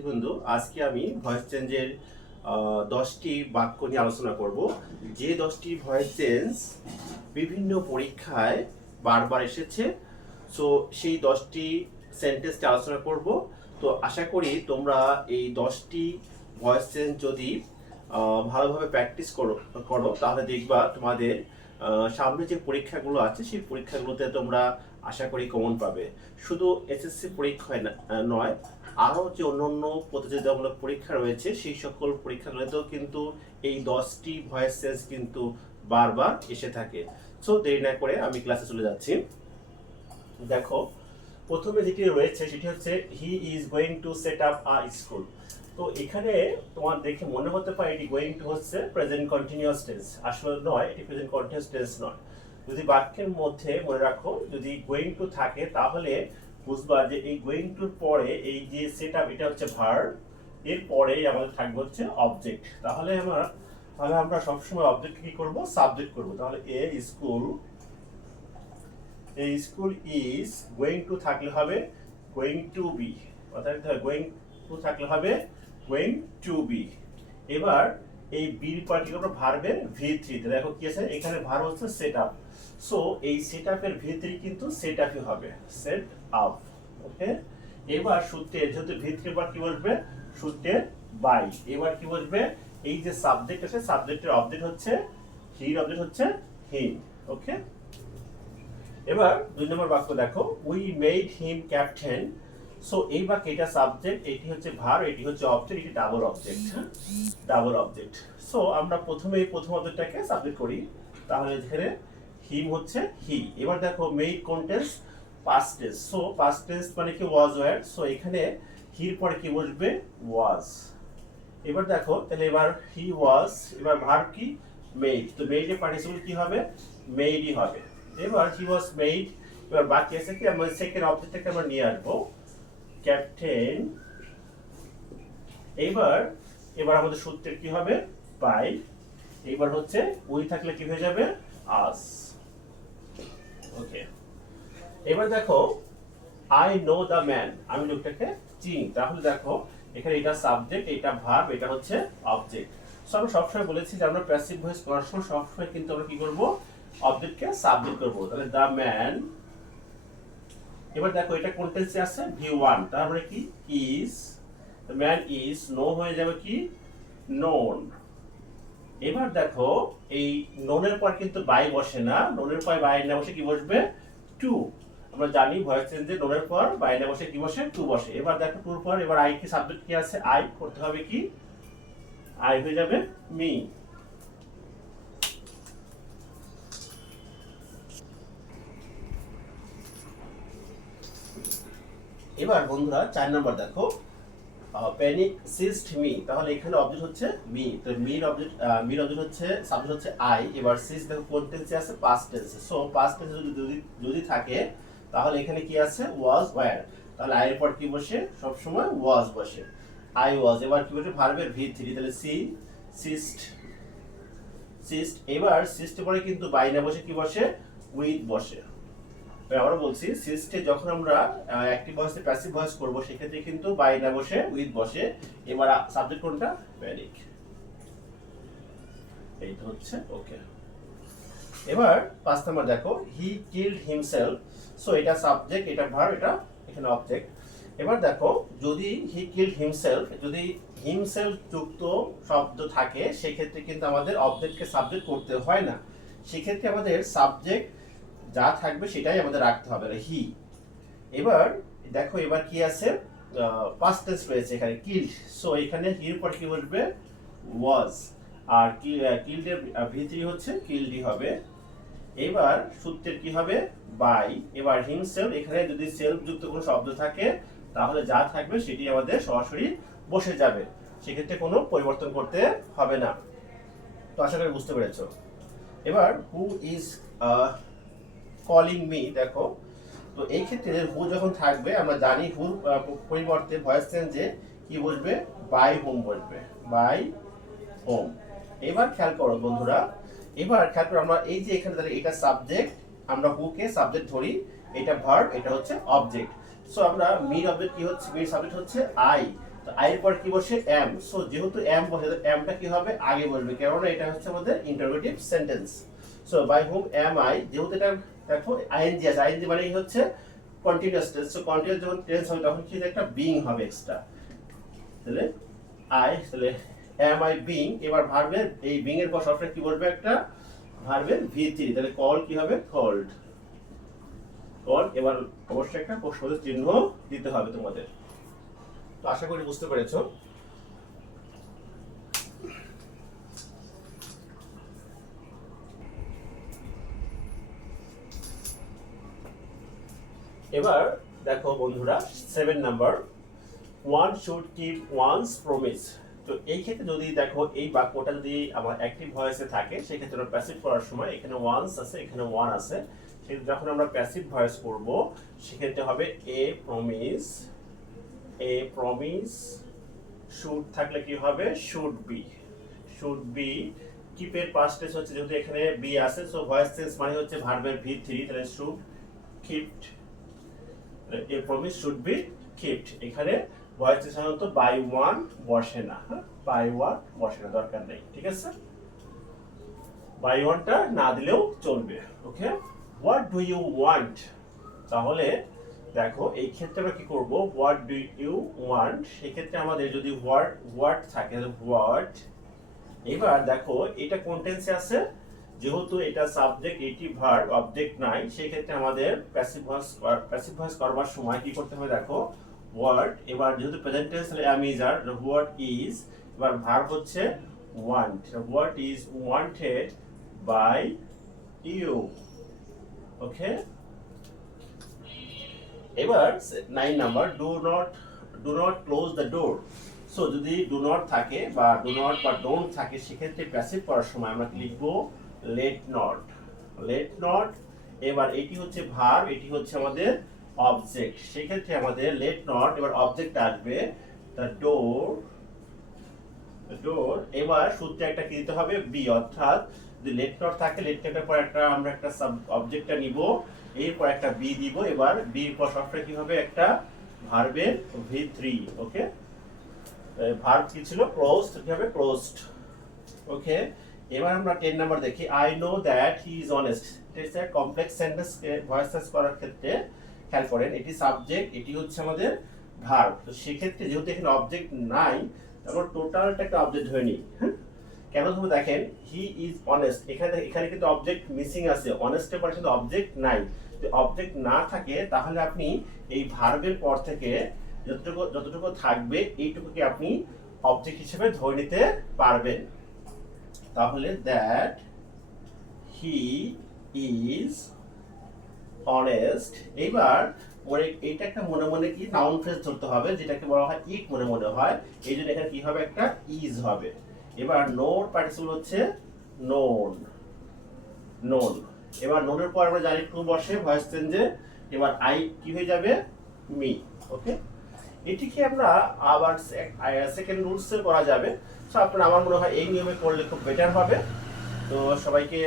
বন্ধু, আজকে আমি ভয়েস চেঞ্জের 10টি বাক্য নিয়ে আলোচনা করব। যে 10টি ভয়েস চেঞ্জ বিভিন্ন পরীক্ষায় বারবার এসেছে। সো সেই 10টি সেন্টেন্সটি আলোচনা করব। তো আশা করি তোমরা এই 10টি ভয়েস চেঞ্জ যদি ভালোভাবে প্র্যাকটিস করো তাহলে দেখবা তোমাদের সামনে যে পরীক্ষাগুলো আছে সেই পরীক্ষাগুলোতে তোমরা আশা করি কমন পাবে। শুধু এসএসসি পরীক্ষায় নয়, আরও যে অন্যান্য প্রতিযোগিতামূলক পরীক্ষা রয়েছে সেই সকল পরীক্ষাগুলোতেও কিন্তু এই 10টি ভয়েস চেঞ্জ কিন্তু বারবার এসে থাকে। সো দেরি না করে আমি ক্লাসে চলে যাচ্ছি। দেখো, প্রথমে যেটি রয়েছে সেটি হচ্ছে he is going to set up a school. তো এখানে তোমার দেখে মনে হতে পারে এটি গোয়িং টু হচ্ছে প্রেজেন্ট কন্টিনিউয়াস টেন্স, আসলে নয়, এটি প্রেজেন্ট কন্টিনিউয়াস টেন্স নয়। যদি বাক্যের মধ্যে মনে রাখো যদি গোয়িং টু থাকে তাহলে বুঝবা যে এই গোয়িং টুর পরে এই যে সেট আপ এটা হচ্ছে ভার্ব, এর পরে আমাদের থাকবে হচ্ছে অবজেক্ট। তাহলে আমরা সবসময় অবজেক্ট কি করব, সাবজেক্ট করব। তাহলে স্কুল ইজ গোয়িং টু থাকলে হবে গোয়িং টু বি, অর্থাৎ গোয়িং টু থাকলে হবে গোয়িং টু বি। এবার এই বির পার্টিকুলার ভার্বের ভি3, দেখো কি আছে এখানে, ভার্ব হচ্ছে সেট আপ। সো এই সেট আপের ভি3 কিন্তু সেট আপই হবে, সেট আপ। ওকে, এবার সূত্রের যেহেতু ভি3 বার কি বসবে, সূত্রের বাই। এবার কি বসবে, এই যে সাবজেক্ট আছে সাবজেক্টের অবজেক্ট হচ্ছে হির, অবজেক্ট হচ্ছে হিম। ওকে, এবার 2 নম্বর বাক্য দেখো, we made him captain. So এই বাক্যে এটা সাবজেক্ট, এটি হচ্ছে ভার্ব, এটি হচ্ছে অবজেক্ট, এটি double object. Double object. So আমরা প্রথমে এই প্রথম অবজেক্টটাকে সাবজেক্ট করি, তাহলে এখানে হিম হচ্ছে হি। এবার দেখো মেড কোনটেন্স, past tense. So past tense মানে কি ওয়াজ ওয়্যার, সো এখানে হির পরে কি বসবে, ওয়াজ। এবার দেখো তাহলে এবার হি ওয়াজ, এবার ভার্ব কি মেড, তো মেডের পার্টিসিপল কি হবে, মেডই হবে। এবার হি ওয়াজ মেড, এবার বাকি আছে কি, আমরা সেকেন্ড অবজেক্টটাকে আমরা নিয়ে আসবো ক্যাপ্টেন। এবার আমাদের সূত্রের কি হবে, বাই। এবার হচ্ছে উই থাকলে কি হয়ে যাবে, আস। ওকে, এবার দেখো আই নো দ্য ম্যান, আমি লোকটাকে চিনি। তাহলে দেখো এখানে এটা সাবজেক্ট, এটা ভার্ব, এটা হচ্ছে অবজেক্ট। সো আমরা সবসময় বলেছি যে আমরা প্যাসিভ ভয়েস করার সময় সবসময় কিন্তু আমরা কি করব, অবজেক্টকে সাবজেক্ট করব। তাহলে দ্য ম্যান, এবার দেখো এটা কোন টেন্সে আছে, ভি1, তার মানে কি is, the man is, no হয়ে যাবে কি নোন। এবার দেখো এই নোনের পর কিন্তু বাই বসে না, নোনের পর বাই না বসে কি বসবে, টু। আমরা জানি ভয়েস চেঞ্জে নোনের পর বাই না বসে কি বসে, টু বসে। এবার দেখো টুর পর এবার আই কি সাবজেক্ট কি আছে, আই করতে হবে কি, আই হয়ে যাবে মি। এবার বন্ধুরা 4 নাম্বার দেখো, প্যানিক সিস্ট মি। তাহলে এখানে অবজেক্ট হচ্ছে মি, তো মির অবজেক্ট হচ্ছে সাবজেক্ট হচ্ছে আই। এবার সিস্ট দেখো কোন টেন্সে আছে, পাস্ট টেন্সে। সো পাস্ট টেন্সে যদি থাকে তাহলে এখানে কি আছে, ওয়াজ ওয়্যার। তাহলে আই এর পর কি বসে, সব সময় ওয়াজ বসে, আই ওয়াজ। এবার কি বসে, ভার্বের ভি3, তাহলে সিস্ট। এবার সিস্টের পরে কিন্তু বাই না বসে কি বসে, উইথ বসে। আবারও বলছি, সিস্টে যখন আমরা অ্যাক্টিভ ভয়েসে প্যাসিভ ভয়েস করব সেক্ষেত্রে কিন্তু বাই না বসে উইথ বসে। এবার সাবজেক্ট কোনটা, প্যানিক। এইটা হচ্ছে ওকে। এবার 5 নাম্বার দেখো, হি কিলড হিমসেলফ। সো এটা সাবজেক্ট, এটা ভার্ব, এটা এখানে অবজেক্ট। এবার দেখো যদি হি কিলড হিমসেলফ, যদি হিমসেলফ যুক্ত শব্দ থাকে সেক্ষেত্রে কিন্তু আমাদের অবজেক্টকে সাবজেক্ট করতে হয় না। সেক্ষেত্রে আমাদের সাবজেক্ট যা থাকবে সেটাই আমাদের রাখতে হবে, হি। এবার দেখো এবার কি আছে, পাস্ট টেন্স রয়েছে এখানে, কিল্ড। সো এখানে হির পর কি বসবে, ওয়াজ। আর কিল্ডের ভি3 হচ্ছে কিল্ডই হবে। এবার সূত্রের কি হবে, বাই। এবার হিমসেলফ, এখানে যদি সেলফ যুক্ত কোনো শব্দ থাকে তাহলে যা থাকবে সেটি আমাদের সরাসরি বসে যাবে, সেক্ষেত্রে কোনো পরিবর্তন করতে হবে না। তো আশা করি বুঝতে পেরেছো। এবার হু ইজ কলিং মি, দেখো তো এই ক্ষেত্রে হু যখন থাকবে আমরা জানি হুর পরিবর্তে ভয়েস চেঞ্জে কি বসবে, বাই হোম বসবে, বাই হোম। এবার খেয়াল করো বন্ধুরা, এবার খেয়াল করো আমরা এই যে এখানে তাহলে এটা সাবজেক্ট, আমরা হুকে সাবজেক্ট ধরি, এটা ভার্ব, এটা হচ্ছে অবজেক্ট। সো আমরা মির অবজেক্ট কি হচ্ছে, মির সাবজেক্ট হচ্ছে আই। তো আই এর পর কি বসে এম, সো যেহেতু এম বসে এমটা কি হবে আগে বসবে, কেননা এটা হচ্ছে আমাদের interrogative sentence. So by whom am I, যেহেতু এটা দেখো আইএনজি আছে, আইএনজি মানে হচ্ছে কন্টিনিউয়াস টেন্স, সো কন্টিনিউয়াস যখন টেন্স হবে তখন কি একটা বিং হবে এক্সট্রা, তাহলে আই, তাহলে এম আই বিং, এবার ভার্বের এই বিং এর পর সবসময় কি বলবে একটা ভার্বের ভি3, তাহলে কল কি হবে কল্ড, কল, এবার অবশ্যই একটা প্রশ্নবোধক চিহ্ন দিতে হবে তোমাদের। তো আশা করি বুঝতে পেরেছো। এবার দেখো বন্ধুরা 7 number, one should keep one's promise. তো এই ক্ষেত্রে যদি দেখো এই বাক্যটা যদি আমার অ্যাক্টিভ ভয়েসে থাকে সেক্ষেত্রে আমরা প্যাসিভ করার সময় এখানে ওয়ান্স আছে এখানে ওয়ান আছে, সেক্ষেত্রে যখন আমরা প্যাসিভ ভয়েস করব সেক্ষেত্রে হবে এ প্রমিস শুড থাকলে কি হবে শুড বি কিপের পাস্ট টেন্স হচ্ছে যেহেতু এখানে বি আছে, সো ভয়েস টেন্স মানে হচ্ছে ভার্বের ভি3, তাহলে should kept, a promise should be kept. এখানে ভয়েস টেন্স সাধারণত বাই ওয়ান বসে না, বাই ওয়ান বসে না, দরকার নেই, ঠিক আছে, বাই ওয়ানটা না দিলেও চলবে। ওকে, হোয়াট ডু ইউ ওয়ান্ট, তাহলে দেখো এই ক্ষেত্রে আমরা কি করব, হোয়াট ডু ইউ ওয়ান্ট, সেক্ষেত্রে আমাদের যদি হোয়াট থাকে হোয়াট, এবার দেখো এটা কোন টেন্সে আছে, যেহেতু এটা সাবজেক্ট এটি ভার্ব অবজেক্ট নাই, সেই ক্ষেত্রে আমাদের প্যাসিভ ভয়েস করবার সময় কি করতে হবে দেখো হোয়াট, এবার যেহেতু প্রেজেন্ট টেন্স তাহলে am is are, what is, এবার ভার্ব হচ্ছে want, what is wanted by you. Okay, এবার 9 number, do not close the door. So যদি ডু নট থাকে বা ডু নট বা ডোন্ট থাকে সেক্ষেত্রে প্যাসিভ করার সময় আমরা লিখবো লেট নট। এবার এটি হচ্ছে ভার্ব, এটি হচ্ছে আমাদের অবজেক্ট, সেক্ষেত্রে আমাদের লেট নট, এবার অবজেক্ট আসবে দ্য ডোর, এবার সূত্রে একটা কি দিতে হবে বি, অর্থাৎ যদি লেট নট থাকে লেট নটের পর একটা আমরা একটা সাব অবজেক্টটা নিব, এরপর একটা বি দিব, এবার বির পর সবসময় কি হবে একটা ভার্বের ভি3। ওকে, ভার্ব কি ছিল ক্লোজড, কি হবে ক্লোজড। ওকে, এবার আমরা 10 নাম্বার দেখি, I know that he is honest. এটা একটা কমপ্লেক্স সেন্টেন্স ভয়েস চেঞ্জ করার ক্ষেত্রে খেয়াল করেন, এটি সাবজেক্ট এটি হচ্ছে আমাদের ভার্ব, তো সেক্ষেত্রে যেহেতু এখানে অবজেক্ট নাই তারপর টোটালটা একটা অবজেক্ট ধরে নিই। হ্যাঁ, কেন তুমি দেখেন হি ইজ অনেস্ট, এখানে কিন্তু অবজেক্ট মিসিং আছে, অনেস্টের পরে কিন্তু অবজেক্ট নাই, যদি অবজেক্ট না থাকে তাহলে আপনি এই ভার্বের পর থেকে যতটুকু থাকবে এইটুকুকে আপনি অবজেক্ট হিসেবে ধরে নিতে পারবেন। তাহলে দ্যাট হি ইজ অনেস্ট, এইবার এইটা একটা মনে মনে কি নাউন ফ্রেজ ধরতে হবে যেটাকে বলা হয় ইট মনে হয়, এই জন্য এখানে কি হবে একটা ইজ হবে। এবার নোর পার্টিসিপল হচ্ছে নোন, এবার নোনের পর আমরা জানি টু বসে ভয়েস চেঞ্জে, এবার আই কি হয়ে যাবে মি। ওকে, এটিকে আমরা আবার সেকেন্ড রুলসে করা যাবে, সো আপনার আমার মনে হয় এই নিয়মে করলে খুব বেটার হবে। তো সবাইকে